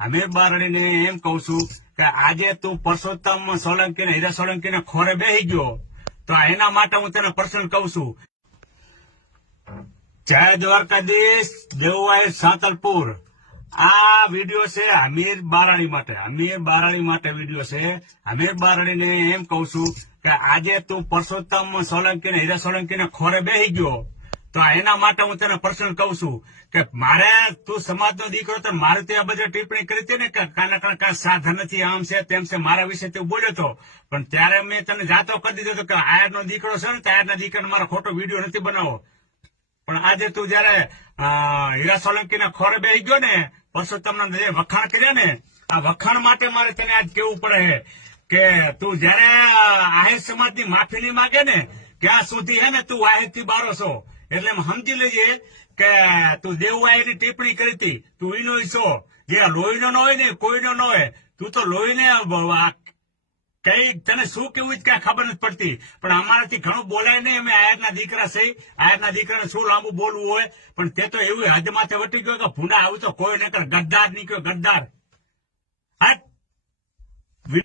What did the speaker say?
અમે બારડીને એમ કઉ છું કે આજે તું પરસોત્તમ સોલંકી ને હીરા સોલંકી ને ખોરે બેસી ગયો તો એના માટે હું તને પર્સનલ કઉ છું. જય દ્વારકાધીશ, દેવવાય સાંતલપુર. આ વિડીયો છે અમીર બારાડી માટે વિડીયો છે. અમીર બારાડીને એમ કઉ છું કે આજે તું પરસોત્તમ સોલંકી ને હીરા સોલંકી ને ખોરે બેસી ગયો તો એના માટે હું તને પર્સનલ કઉ છું કે મારે તું સમાજનો દીકરો તો મારે ત્યાં બધે ટિપ્પણી કરી હતી ને કે કાના સાધન નથી, આમ છે તેમ છે, મારા વિશે તું બોલ્યો હતો. પણ ત્યારે મેં તને જાતો કરી દીધો હતો કે આયરનો દીકરો છે ને, આયરના દીકરાને મારો ખોટો વિડીયો નથી બનાવો. પણ આજે તું જયારે હીરા સોલંકી ને ખોરે બેસી ગયો ને, પરસોત્તમના જે વખાણ કર્યા ને, આ વખાણ માટે મારે તને આજ કેવું પડે કે તું જયારે આહિર સમાજની માફી નહીં માગે ને ત્યાં સુધી હે ને તું આહિર થી બારો છો. એટલે સમજી લેજે કે તું દેવવાયની ટિપ્પણી કરી હતી, તું એનો છો. જે લોહીનો ન હોય ને કોઈનો ન હોય, તું તો લોહીને કઈ તને શું કેવું જ કઈ ખબર નથી પડતી. પણ અમારાથી ઘણું બોલાય નહીં, અમે આયરના દીકરા છે, આયરના દીકરાને શું લાંબુ બોલવું હોય. પણ તે તો એવું હદ માથે વટી ગયો કે ભૂંડા આવું તો કોઈ નહીં કરે, ગદ્દાર નીકળ્યો, ગદ્દાર. હા